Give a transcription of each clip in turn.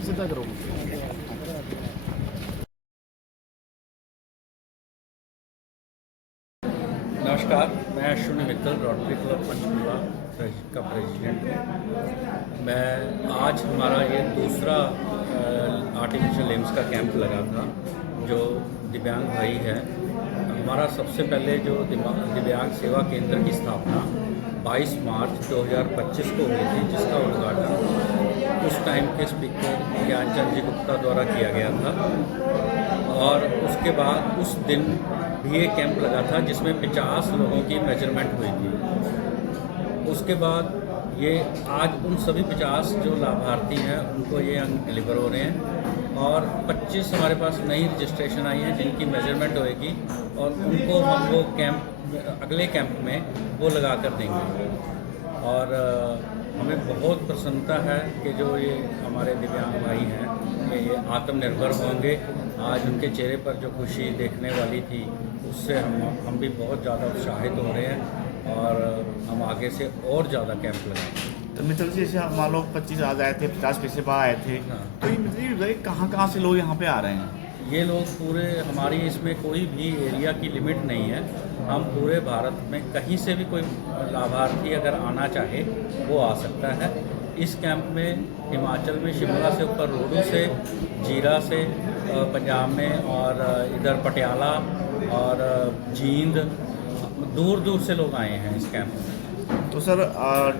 सीधा करो। नमस्कार, मैं अश्विनी मित्तल, रोटरी क्लब पंचकुला का प्रेसिडेंट हूँ। मैं आज हमारा ये दूसरा आर्टिफिशियल लिम्स का कैंप लगा था जो दिव्यांग भाई है। हमारा सबसे पहले जो दिव्यांग सेवा केंद्र की स्थापना 22 मार्च 2025 को हुई थी, जिसका उद्घाटन उस टाइम के स्पीकर ज्ञानचंद जी गुप्ता द्वारा किया गया था। और उसके बाद उस दिन भी एक कैंप लगा था जिसमें 50 लोगों की मेजरमेंट हुई थी। उसके बाद ये आज उन सभी 50 जो लाभार्थी हैं उनको ये अंग डिलीवर हो रहे हैं और 25 हमारे पास नई रजिस्ट्रेशन आई हैं जिनकी मेजरमेंट होएगी और उनको हम वो कैंप अगले कैंप में वो लगा कर देंगे। और हमें बहुत प्रसन्नता है कि जो ये हमारे दिव्यांग भाई हैं ये आत्मनिर्भर होंगे। आज उनके चेहरे पर जो खुशी देखने वाली थी उससे हम भी बहुत ज़्यादा उत्साहित हो रहे हैं और हम आगे से और ज़्यादा कैंप लगाएंगे। तो मित्तल जी, जैसे मान लो 25 आज आए थे, 50 पैसे बाहर आए थे, हाँ। तो ये मित्तल जी कहाँ से लोग यहाँ पे आ रहे हैं? ये लोग पूरे हमारी इसमें कोई भी एरिया की लिमिट नहीं है। हम पूरे भारत में कहीं से भी कोई लाभार्थी अगर आना चाहे वो आ सकता है। इस कैंप में हिमाचल में शिमला से ऊपर रोडू से, जीरा से पंजाब में और इधर पटियाला और जींद दूर दूर से लोग आए हैं इस कैंप में। तो सर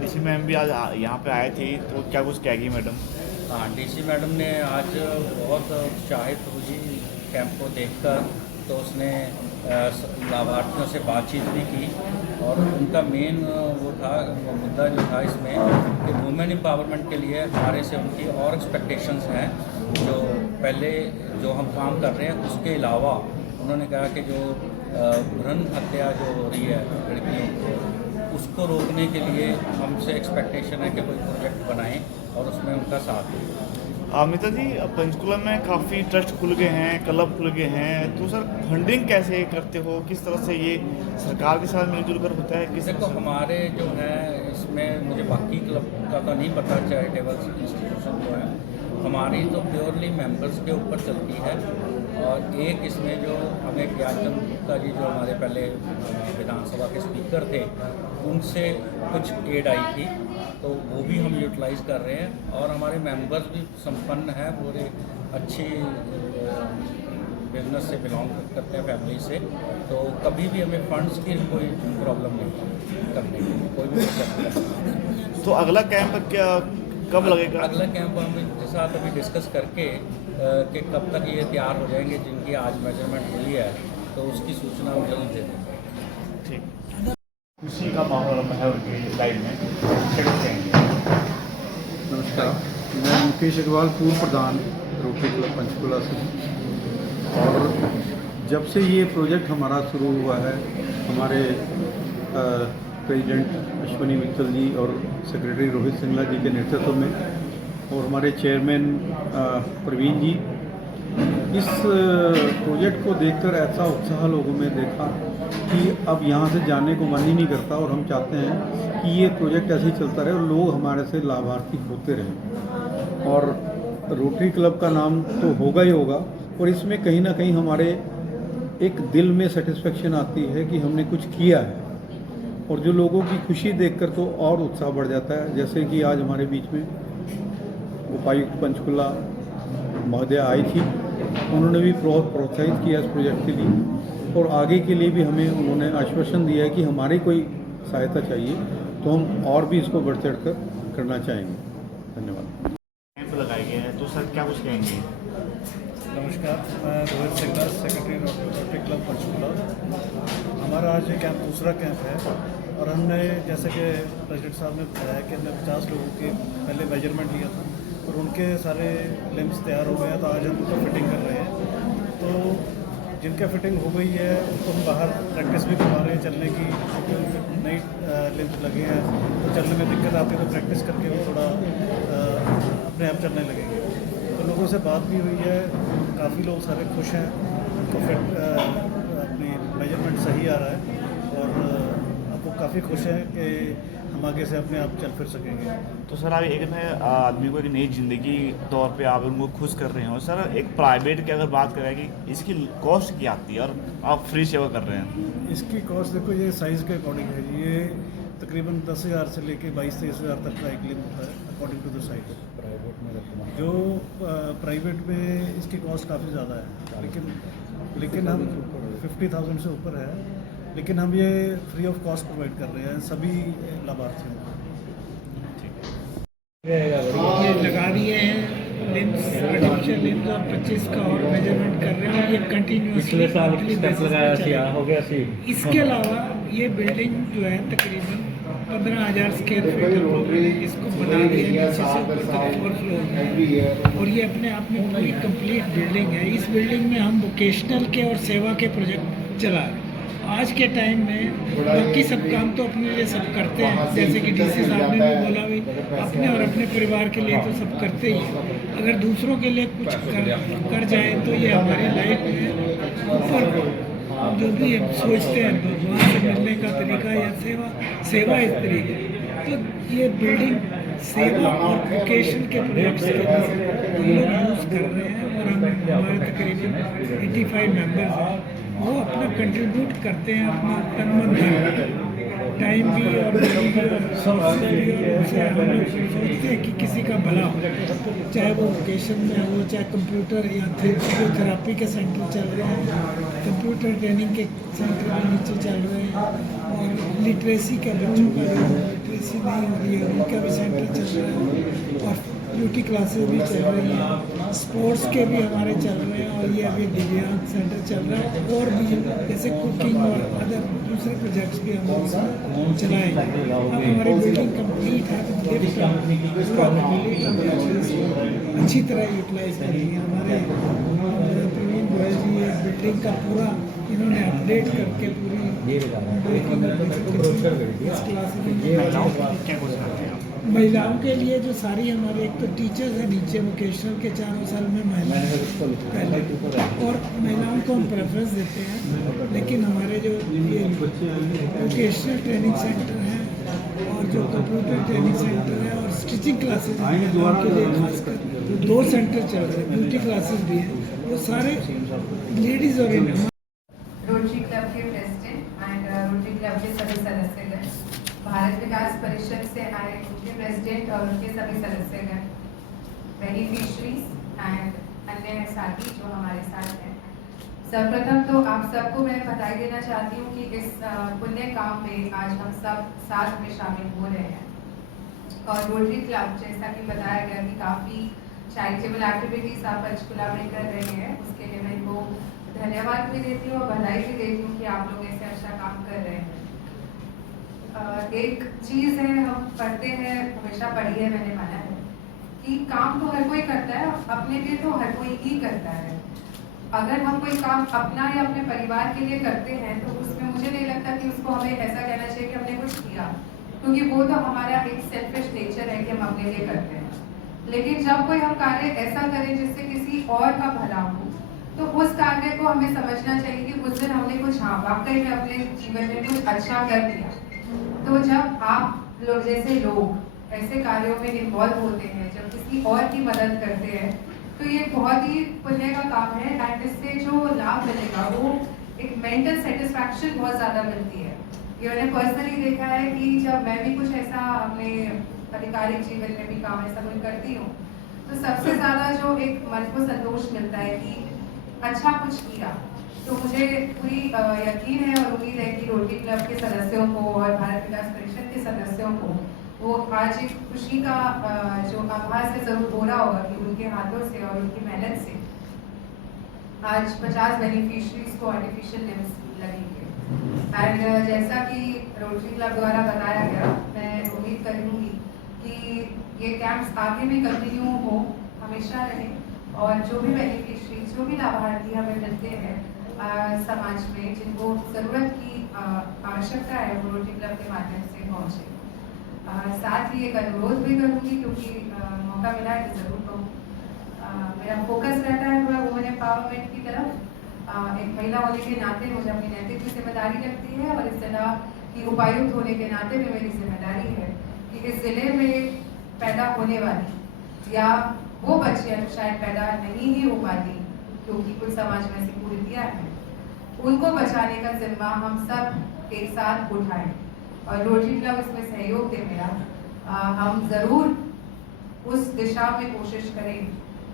डीसी मैम भी आज यहाँ पे आए थे, तो क्या कुछ कहेगी मैडम? हाँ, डीसी मैडम ने आज बहुत उत्साहित हुई कैंप को देखकर, तो उसने लाभार्थियों से बातचीत भी की और उनका मेन वो मुद्दा जो था इसमें कि वुमेन एम्पावरमेंट के लिए हमारे से उनकी और एक्सपेक्टेशंस हैं। जो पहले जो हम काम कर रहे हैं उसके अलावा उन्होंने कहा कि जो भ्रूण हत्या जो हो रही है लड़कियों को, उसको रोकने के लिए हमसे एक्सपेक्टेशन है कि कोई प्रोजेक्ट बनाएं और उसमें उनका साथ दें। मित्तल जी, पंचकुला में काफ़ी ट्रस्ट खुल गए हैं, क्लब खुल गए हैं, तो सर फंडिंग कैसे करते हो? किस तरह से ये सरकार के साथ मिलजुल कर होता है? किस देखो, हमारे जो है इसमें मुझे बाकी क्लब का तो नहीं पता, चैरिटेबल इंस्टीट्यूशन जो है हमारी तो प्योरली मेंबर्स के ऊपर चलती है। और एक इसमें जो हमें ज्ञानचंद गुप्ता जी जो हमारे पहले विधानसभा के स्पीकर थे उनसे कुछ एड आई थी, तो वो भी हम यूटिलाइज़ कर रहे हैं। और हमारे मेंबर्स भी संपन्न हैं, पूरे अच्छी बिजनेस से बिलोंग करते हैं, फैमिली से, तो कभी भी हमें फंड्स की कोई प्रॉब्लम नहीं करने की कोई भी दिक्कत नहीं। तो अगला कैंप क्या कब लगेगा? अगला कैंप हम इनके साथ अभी डिस्कस करके कि कब तक ये तैयार हो जाएंगे, जिनकी आज मेजरमेंट हुई है तो उसकी सूचना हम जल्द दे देंगे। ठीक, खुशी का माहौल है उनकी लाइफ में। नमस्कार, मैं मुकेश अग्रवाल, पूर्व प्रधान रोटरी क्लब पंचकुला से। और जब से ये प्रोजेक्ट हमारा शुरू हुआ है, हमारे प्रेसिडेंट अश्विनी मित्तल जी और सेक्रेटरी रोहित सिंगला जी के नेतृत्व में और हमारे चेयरमैन प्रवीण जी, इस प्रोजेक्ट को देखकर ऐसा उत्साह लोगों में देखा कि अब यहाँ से जाने को मन ही नहीं करता। और हम चाहते हैं कि ये प्रोजेक्ट ऐसे ही चलता रहे और लोग हमारे से लाभार्थी होते रहें। और रोटरी क्लब का नाम तो होगा ही होगा, और इसमें कहीं ना कहीं हमारे एक दिल में सेटिस्फेक्शन आती है कि हमने कुछ किया है। और जो लोगों की खुशी देखकर तो और उत्साह बढ़ जाता है। जैसे कि आज हमारे बीच में उपायुक्त पंचकुला महोदय आई थी, उन्होंने भी बहुत प्रोत्साहित किया इस प्रोजेक्ट के लिए, और आगे के लिए भी हमें उन्होंने आश्वासन दिया है कि हमारी कोई सहायता चाहिए तो हम और भी इसको बढ़ चढ़ कर करना चाहेंगे। धन्यवाद। कैंप लगाए गए हैं, तो सर क्या कुछ कहेंगे? नमस्कार, मैं Rohit Singla, secretary rotary club Panchkula. हमारा आज ये कैंप दूसरा कैंप है और हमने जैसे कि प्रेसिडेंट साहब ने बताया कि हमने 50 लोगों के पहले मेजरमेंट लिया था और उनके सारे लिम्स तैयार हो गए हैं, तो आज हम उनको फिटिंग कर रहे हैं। तो जिनका फिटिंग हो गई है उनको हम बाहर प्रैक्टिस भी करवा रहे हैं चलने की। नई लिम्स लगे हैं तो चलने में दिक्कत आती है, तो प्रैक्टिस करके वो थोड़ा अपने आप चलने लगेंगे। तो लोगों से बात भी हुई है, काफ़ी लोग सारे खुश हैं, उनको फिट अपनी मेजरमेंट सही आ रहा है और अब वो काफ़ी खुश हैं कि हम आगे से अपने आप चल फिर सकेंगे। तो सर आप एक नए आदमी को एक नई ज़िंदगी तौर पे आप उनको खुश कर रहे हो सर। एक प्राइवेट की अगर बात करें कि इसकी कॉस्ट क्या आती है और आप फ्री सेवा कर रहे हैं। इसकी कॉस्ट देखो, ये साइज़ के अकॉर्डिंग है। ये तकरीबन 10,000 से लेके 22-23,000 तक का एक लिंक होता है according to the size. Private में जो प्राइवेट में इसकी कॉस्ट काफ़ी ज़्यादा है, लेकिन हम 50,000 से ऊपर है, लेकिन हम ये फ्री ऑफ कॉस्ट प्रोवाइड कर रहे हैं सभी लाभार्थियों को। ये लगा दिए हैं लिम्स, आर्टिफिशियल लिम्स, और 25 का और मेजरमेंट कर रहे हैं। ये कंटिन्यूसली हो गया सी। इसके अलावा ये बिल्डिंग जो है तकरीबन 15,000 स्क्वायर फीट हम लोगों ने इसको बना दिया है, नीचे से ऊपर तक 4 फ्लोर है, और ये अपने आप में पूरी कंप्लीट बिल्डिंग है। इस बिल्डिंग में हम वोकेशनल के और सेवा के प्रोजेक्ट चला रहे हैं। आज के टाइम में बाकी सब काम तो अपने लिए सब करते हैं, जैसे कि डीसी साहब ने भी बोला, भी अपने और अपने परिवार के लिए तो सब करते ही हैं। अगर दूसरों के लिए कुछ कर जाए तो ये हमारी लाइफ में ऊपर जो भी हम सोचते हैं भगवान से मिलने का तरीका या सेवा इस तरीके। तो ये बिल्डिंग सेवा और वोकेशन के प्रोजेक्ट्स के लिए हम लोग यूज़ कर रहे हैं, और हमारे तकरीबन 85 मेंबर्स हैं। वो अपना कंट्रीब्यूट करते हैं, अपना तन मन धन, टाइम भी और मनी भी और रिसोर्सेज भी, और उनसे हम लोग सोचते हैं कि किसी का भला हो, चाहे वो वोकेशन में हो, चाहे कंप्यूटर या फिजियोथेरापी के सेंटर चल रहे हैं, कंप्यूटर ट्रेनिंग के सेंटर भी नीचे चल रहे हैं, और लिटरेसी के बच्चों का जो लिटरेसी नहीं हो रही है उनका भी सेंटर चल रहा है, और ब्यूटी क्लासेस भी चल रही हैं, स्पोर्ट्स के भी हमारे चल रहे हैं, और ये अभी दिव्यांग सेंटर चल रहा है, और भी जैसे कुकिंग और अदर दूसरे प्रोजेक्ट्स भी हम लोग चलाएंगे। अब हमारी बिल्डिंग कंप्लीट है, पूरा कंप्लीट अच्छी तरह यूटिलाइज करेंगे। हमारे प्रवीण गोयल जी ये बिल्डिंग का पूरा इन्होंने अपडेट करके पूरी महिलाओं के लिए जो सारी हमारे एक तो टीचर्स है नीचे वोकेशनल के 4 साल में महिलाएं पहले, और महिलाओं को हम प्रेफरेंस देते हैं, लेकिन हमारे जो ये वोकेशनल ट्रेनिंग सेंटर है और जो कंप्यूटर ट्रेनिंग सेंटर है और स्टिचिंग क्लासेस हैं महिलाओं के लिए खासकर 2 सेंटर चल रहे हैं, ब्यूटी क्लासेस भी हैं, वो सारे लेडीज़ और रोटरी क्लब के प्रेसिडेंट एंड रोटरी क्लब के सभी सदस्यगण, भारत विकास परिषद से आए उनके प्रेसिडेंट और उनके सभी सदस्यगण, बेनिफिशरीज एंड अन्य साथी जो हमारे साथ हैं, सर्वप्रथम तो आप सबको मैं बधाई देना चाहती हूँ कि इस पुण्य काम में आज हम सब साथ में शामिल हो रहे हैं। और रोटरी क्लब जैसा कि बताया गया कि काफ़ी चैरिटेबल एक्टिविटीज़ आप पंचकुला में कर रहे हैं, उसके लिए मैं इनको धन्यवाद भी देती हूँ और बधाई भी देती हूँ कि आप लोग ऐसे अच्छा काम कर रहे हैं। एक चीज़ है, हम पढ़ते हैं, हमेशा पढ़ी है, मैंने माना है कि काम तो हर कोई करता है, अपने लिए तो हर कोई ही करता है। अगर हम कोई काम अपना या अपने परिवार के लिए करते हैं तो उसमें मुझे नहीं लगता कि उसको हमें ऐसा कहना चाहिए कि हमने कुछ किया, क्योंकि वो तो हमारा एक सेल्फिश नेचर है कि हम अपने लिए करते हैं। लेकिन जब कोई हम कार्य ऐसा करें जिससे किसी और का भला हो, तो उस कार्य को हमें समझना चाहिए कि उस दिन हमने कुछ वाकई में अपने जीवन में कुछ अच्छा कर दिया। तो जब आप लोग जैसे लोग ऐसे कार्यों में इन्वॉल्व होते हैं, जब किसी और की मदद करते हैं, तो ये बहुत ही पुण्य का काम है। एंड इससे जो लाभ मिलेगा वो एक मेंटल सेटिस्फैक्शन बहुत ज़्यादा मिलती है। ये मैंने पर्सनली देखा है कि जब मैं भी कुछ ऐसा अपने आधिकारिक जीवन में भी काम ऐसा कुछ करती हूँ, तो सबसे ज़्यादा जो एक मन को संतोष मिलता है कि अच्छा कुछ किया। तो मुझे पूरी यकीन है और उम्मीद है कि रोटरी क्लब के सदस्यों को और भारत विकास परिषद के सदस्यों को वो आज एक खुशी का जो आभास है ज़रूर हो रहा होगा कि उनके हाथों से और उनकी मेहनत से आज 50 बेनिफिशरीज को आर्टिफिशियल लिम्स लगेंगे। एंड जैसा कि रोटरी क्लब द्वारा बताया गया, मैं उम्मीद करूँगी कि ये कैंप्स आगे भी कंटिन्यू हो, हमेशा रहे, और जो भी बेनिफिशरीज, जो भी लाभार्थी हमें मिलते हैं समाज में, जिनको ज़रूरत की आवश्यकता है, वो रोटरी क्लब के माध्यम से पहुँचे। साथ ही एक अनुरोध भी करूँगी, क्योंकि मौका मिला है तो ज़रूर कहूँ। मेरा फोकस रहता है थोड़ा वुमेन एम्पावरमेंट की तरफ। एक महिला होने के नाते मुझे अपनी नैतिक जिम्मेदारी लगती है, और इस तरह कि उपायुक्त होने के नाते में मेरी जिम्मेदारी है कि इस ज़िले में पैदा होने वाली या वो बच्चियाँ जो शायद पैदा नहीं ही हो पाती क्योंकि कुछ समाज में ऐसी कुरीतियाँ हैं, उनको बचाने का जिम्मा हम सब एक साथ उठाएं और रोटरी क्लब इसमें सहयोग दे मेरा। हम ज़रूर उस दिशा में कोशिश करें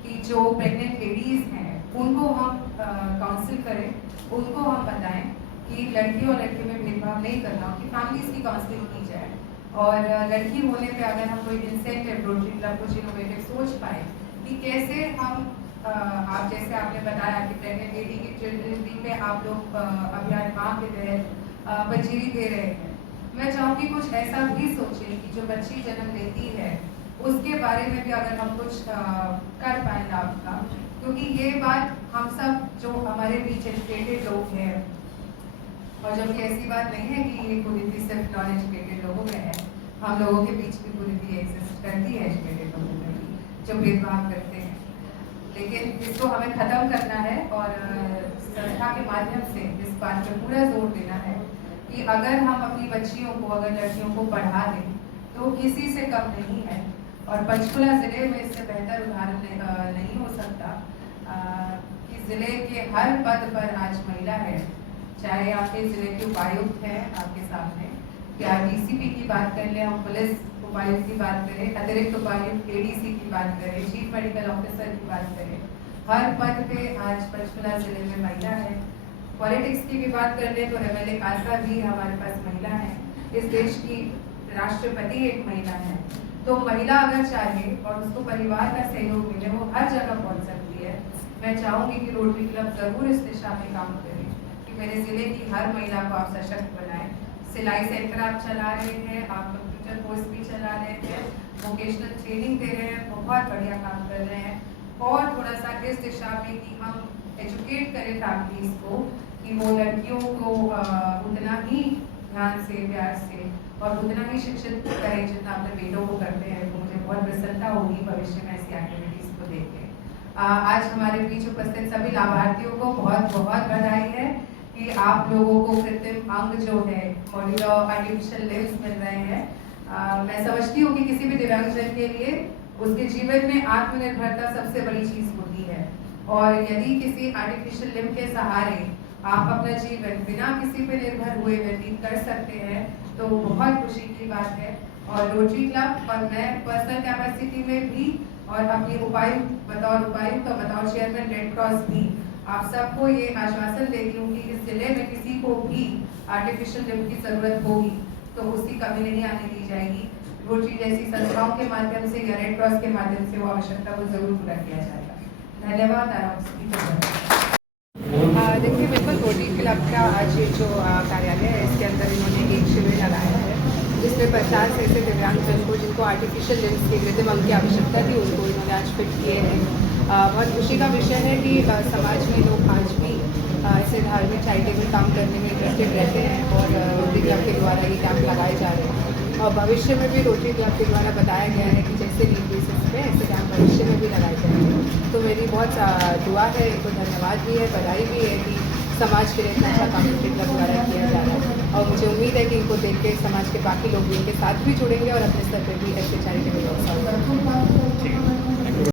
कि जो प्रेग्नेंट लेडीज़ हैं उनको हम काउंसिल करें, उनको हम बताएं कि लड़की और लड़के में भेदभाव नहीं करना, उनकी फैमिलीज की काउंसलिंग की जाए और लड़की होने पे अगर हम कोई इंसेंटिव रोटरी क्लब कुछ इनोवेटिव सोच पाए कि कैसे हम आप जैसे आपने बताया कि प्रेग्नेंट लेडी की चिल्ड्रन डे पे आप लोग अभियान माँ के तहत पंजीरी दे रहे हैं। मैं चाहूँगी कुछ ऐसा भी सोचें कि जो बच्ची जन्म लेती है उसके बारे में भी अगर हम कुछ कर पाए लाभ का, क्योंकि ये बात हम सब जो हमारे बीच एजुकेटेड लोग हैं, और जबकि ऐसी बात नहीं है कि ये कुरीति सिर्फ नॉन एजुकेटेड लोगों में है, हम लोगों के बीच भी कुरीति एग्जिस्ट करती है एजुकेटेड लोगों में भी जो भेदभाव करते हैं। लेकिन इसको हमें ख़त्म करना है और संस्था के माध्यम से इस बात पर पूरा जोर देना है कि अगर हम अपनी बच्चियों को, अगर लड़कियों को पढ़ा दें तो किसी से कम नहीं है। और पंचकुला ज़िले में इससे बेहतर उदाहरण नहीं हो सकता कि ज़िले के हर पद पर आज महिला है, चाहे आपके ज़िले के उपायुक्त हैं आपके सामने, या डीसीपी की बात कर लें, हम पुलिस उपायुक्त की बात करें, अतिरिक्त उपायुक्त एडीसी की बात करें, चीफ मेडिकल ऑफिसर की बात करें, हर पद पे आज पंचकुला ज़िले में महिला है। पॉलिटिक्स की भी बात कर लें तो एमएलए खालसा भी हमारे पास महिला है, इस देश की राष्ट्रपति एक महिला है। तो महिला अगर चाहे और उसको परिवार का सहयोग मिले वो हर जगह पहुंच सकती है। मैं चाहूँगी कि रोटरी क्लब ज़रूर इस दिशा में काम करे कि मेरे ज़िले की हर महिला को आप सशक्त बनाएं। सिलाई सेंटर आप चला रहे हैं, आप कंप्यूटर कोर्स भी चला रहे हैं, वोकेशनल ट्रेनिंग दे रहे हैं, बहुत बढ़िया काम कर रहे हैं। और थोड़ा सा इस दिशा में कि हम एजुकेट करें फैमिलीज़ को कि वो लड़कियों को उतना ही ध्यान से, प्यार से और उतना ही शिक्षित करें जितना अपने बेटों को करते हैं। तो मुझे बहुत प्रसन्नता होगी भविष्य में ऐसी एक्टिविटीज़ को देख के। आज हमारे बीच उपस्थित सभी लाभार्थियों को बहुत बहुत बधाई है कि आप लोगों को कृत्रिम अंग जो है मॉड्यूलर आर्टिफिशियल लिम्स मिल रहे हैं। मैं समझती हूँ कि किसी भी दिव्यांगजन के लिए उसके जीवन में आत्मनिर्भरता सबसे बड़ी चीज़ होती है, और यदि किसी आर्टिफिशियल लिम्ब के सहारे आप अपना जीवन बिना किसी पे निर्भर हुए व्यतीत कर सकते हैं तो बहुत खुशी की बात है। और रोटरी क्लब और मैं पर्सनल कैपेसिटी में भी और अपनी बतौर उपायुक्त और बतौर चेयरमैन रेड क्रॉस भी आप सबको ये आश्वासन देती हूँ कि इस जिले में किसी को भी आर्टिफिशियल लिम्ब की ज़रूरत होगी तो उसकी कमी नहीं आने दी जाएगी। रोटरी जैसी संस्थाओं के माध्यम से या रेड क्रॉस के माध्यम से वो आवश्यकता को ज़रूर पूरा किया जाएगा। धन्यवाद। देखिए, बिल्कुल रोटरी क्लब का आज ये जो कार्यालय है इसके अंदर इन्होंने एक शिविर लगाया है जिसमें 50 ऐसे दिव्यांगजन को जिनको आर्टिफिशियल लिम्स के कृत्रिम अंग की आवश्यकता थी उनको इन्होंने आज फिट किए हैं। बहुत खुशी का विषय है कि समाज में लोग आज भी ऐसे धार्मिक चैरिटेबल काम करने में इंटरेस्टेड रहते हैं और रोटरी क्लब के द्वारा ये कैंप लगाए जा रहे हैं और भविष्य में भी रोटरी क्लब के द्वारा बताया गया है कि जैसे नीड बेसिस पे ऐसे कैंप भविष्य में भी लगाए जाएंगे। तो मेरी बहुत दुआ है, इनको धन्यवाद भी है, बधाई भी है कि समाज के लिए इतना अच्छा काम रोटरी क्लब द्वारा किया जा रहा है और मुझे उम्मीद है कि इनको देख के समाज के बाकी लोग भी इनके साथ भी जुड़ेंगे और अपने स्तर पर भी ऐसे चैरिटेबल व्यवस्था।